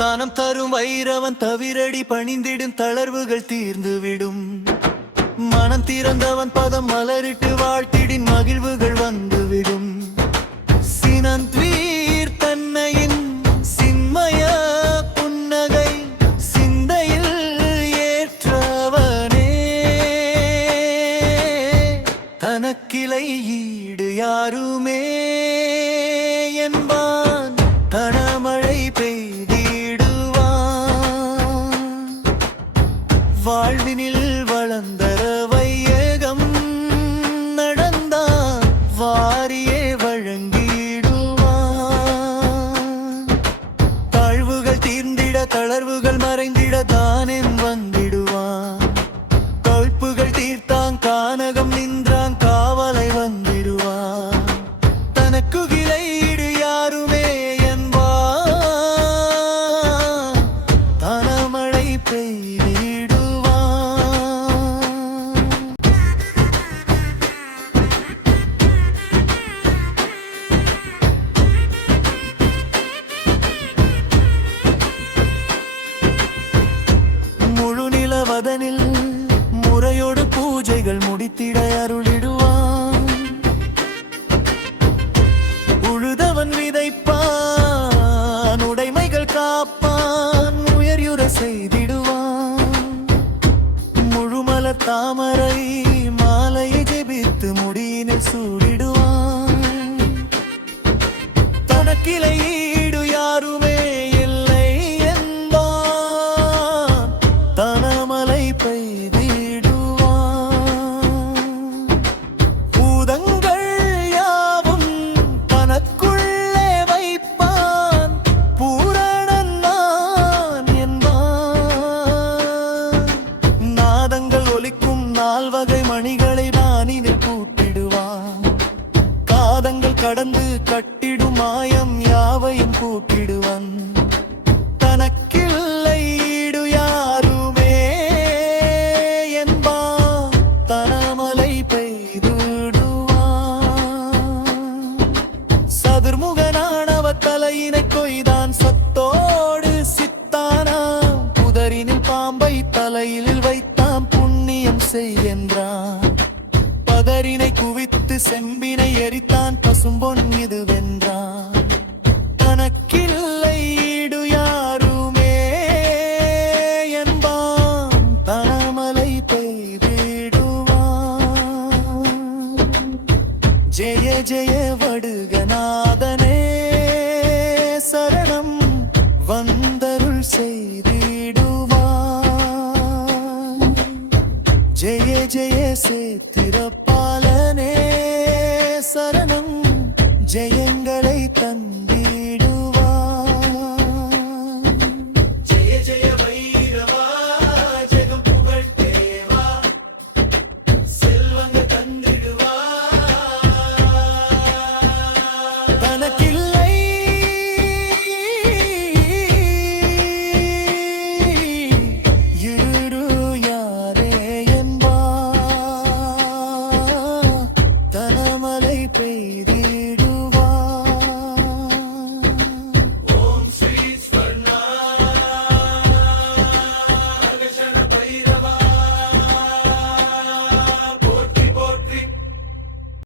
தானம் தரும் வைரவன் தவிரடி பணிந்திடும் தளர்வுகள் தீர்ந்துவிடும். மனம் திறந்தவன் பதம் மலரிட்டு வாழ்த்திடின் மகிழ்வுகள் வந்துவிடும். சினந்தீர் தன்னையின் சின்மய புன்னகை சிந்தையில் ஏற்றவனே, தனக்கிளை ஈடு யாருமே என்பான். தனமழை பெய்திடுவான். வாழ்வினில் வளர்ந்தர வையகம் நடந்தான். வாரியே வழங்கிடுவான். தாழ்வுகள் தீர்ந்திட தளர்வுகள் மறைந்திட தானென் வந்திடுவான். கவிப்புகள் தீர்த்தான் கானகம் நின்றான் காவலை வந்திடுவான். தனக்கு கிளையீடு யாருமே என்பான். தனமழை பெய்திடுவான். முழு நிலவதனில் முறையோடு பூஜைகள் முடித்திட அருளிடுவான். உழுதவன் விதைப்பான், உடைமைகள் காப்பான், உயர்யுற செய்திடுவான். முழுமல தாமரை மாலையை ஜெபித்து முடியினில் சூடிடுவான். தனக்கிளை ஈடு யாருமே இல்லை என்பான். தனமலை பெய்திடுவான். பூதங்கள் யாவும் தனக்குள்ளே வைப்பான். பூரணன் நான் என்பான். நாதங்கள் ஒலிக்கும் நால்வகை மணிகளை வானினில் கூட்டிடுவான். காதங்கள் கடந்து கட்டிடும் மாயம் யாவையும் கூட்டிடுவான். தனக்கில்லை ஈடு யாருமே என்பான். தனமலை பெய்திடுவான். சதுர்முகனானவ தலையினை கொய்தான். சத்தோடு சித்தானாம். புதரினில் பாம்பை தலையில் வைத்தாம். புண்ணியம் செய்கின்றான். பதரினை குவித்து செம்பினை எரித்தான். பசும்பொன் இது வென்றான். தனக்கில்லை ஈடு யாருமே என்பான். தனமலை பெய்திடுவான். ஜெய ஜெய வடுகநாதனே சரணம் வந்தருள் செய்திடுவான். ஜெய ஜெய சேத்திரப்பாலனே சரணம் ஜெயங்களை தன்